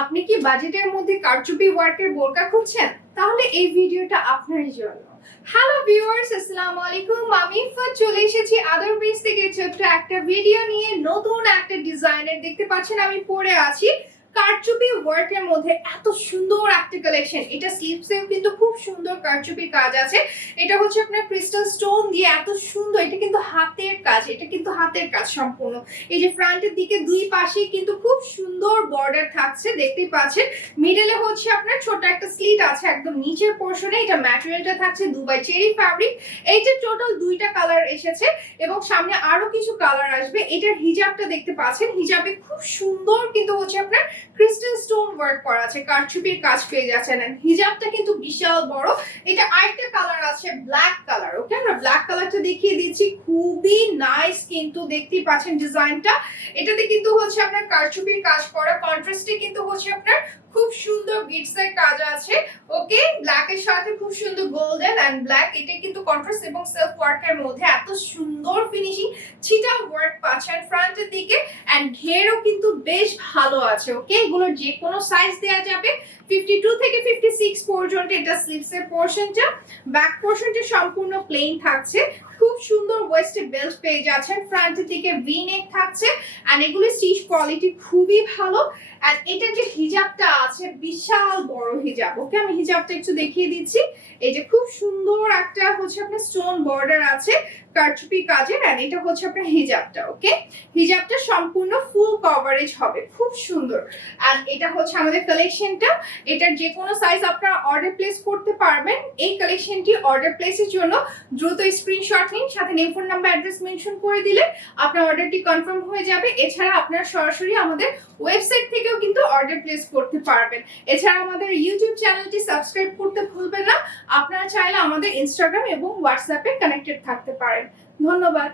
আপনি কি বাজেটের মধ্যে কারচুপি ওয়ার্কের বোরকা খুঁজছেন? তাহলে এই ভিডিওটা আপনারই জন্য। হ্যালো ভিউয়ার্স, আসসালামু আলাইকুম। আমি ইফাত চলে এসেছি আদর পেজ থেকে ছোট্ট একটা ভিডিও নিয়ে। নতুন একটা ডিজাইনের দেখতে পাচ্ছেন আমি পরে আছি কারচুপি ওয়ার্কের মধ্যে এত সুন্দর একটা কালেকশন। এটা স্লিভসেও কিন্তু খুব সুন্দর কারচুপির কাজ আছে। এটা হচ্ছে আপনার ক্রিস্টাল স্টোন দিয়ে এত সুন্দর, এটা কিন্তু হাতের কাজ, এটা কিন্তু হাতের কাজ সম্পূর্ণ। এই যে ফ্রন্টের দিকে দুই পাশেই কিন্তু খুব সুন্দর বর্ডার থাকছে, দেখতেই পাচ্ছেন। মিডলে হচ্ছে আপনার ছোট একটা স্লিট আছে একদম নিচের পোর্শনে। এটা ম্যাটেরিয়ালটা থাকছে দুবাই চেরি ফ্যাব্রিক। এইটা টোটাল দুইটা কালার এসেছে এবং সামনে আরো কিছু কালার আসবে। এটার হিজাবটা দেখতে পাচ্ছেন, হিজাবে খুব সুন্দর কিন্তু হচ্ছে আপনার ক্রিস্টাল স্টোন ওয়ার্ক করা আছে, কারচুপির কাজ পেয়ে যাচ্ছেন। হিজাবটা কিন্তু বিশাল বড়। এটা আরেকটা কালার আছে ব্ল্যাক কালার। ওকে, আমরা ব্ল্যাক কালারটা দেখিয়ে দিচ্ছি, খুবই নাইস কিন্তু দেখতেই পাচ্ছেন ডিজাইনটা। এটাতে কিন্তু হচ্ছে আপনার কারচুপির কাজ করা, কন্ট্রাস্টে কিন্তু হচ্ছে আপনার খুব সুন্দর বিটস এর কাজ আছে। ওকে, ব্ল্যাক এর সাথে খুব সুন্দর গোল্ডেন এন্ড ব্ল্যাক, এটা কিন্তু কন্ট্রাস্ট এবং সেলফ ওয়ার্কের মধ্যে এত সুন্দর ফিনিশিং ছিটা ওয়ার্ক পাচ্ছেন ফ্রন্টের দিকে। এন্ড ঘেরও কিন্তু বেশ ভালো আছে। ওকে, এগুলোর যে কোনো সাইজ দেওয়া যাবে, 52 থেকে 56 পর্যন্ত। এটা স্লিভস এর পোরশনটা, ব্যাক পোরশনটা সম্পূর্ণ প্লেন থাকছে। খুব সুন্দর ওয়েস্টে বেল্ট পেয়ে যাচ্ছেন, ফ্রন্টের দিকে ভি নেক থাকছে। এন্ড এগুলো স্টিচ কোয়ালিটি খুবই ভালো। এন্ড এটা যে হিজাবটা আছে বিশাল বড় হিজাব। ওকে, আমি হিজাবটা একটু দেখিয়ে দিচ্ছি। এই যে খুব সুন্দর একটা হচ্ছে আপনার স্টোন বর্ডার আছে কারচুপি কাজের। এন্ড এটা হচ্ছে আপনার হিজাবটা। ওকে, হিজাবটা সম্পূর্ণ ফুল কভারেজ হবে, খুব সুন্দর। এন্ড এটা হচ্ছে আমাদের কালেকশনটা। এটার যে কোনো সাইজ আপনারা অর্ডার প্লেস করতে পারবেন। এই কালেকশনটি অর্ডার প্লেসের জন্য দ্রুত স্ক্রিনশট নিন, সাথে name, phone number, address mention করে দিলে আপনার অর্ডারটি কনফার্ম হয়ে যাবে। এছাড়া আপনারা সরাসরি আমাদের ওয়েবসাইট থেকেও কিন্তু অর্ডার প্লেস করতে পারবেন। এছাড়া আমাদের ইউটিউব চ্যানেলটি সাবস্ক্রাইব করতে ভুলবেন না। আপনারা চাইলে আমাদের ইনস্টাগ্রাম এবং হোয়াটসঅ্যাপে কানেক্টেড থাকতে পারেন। ধন্যবাদ।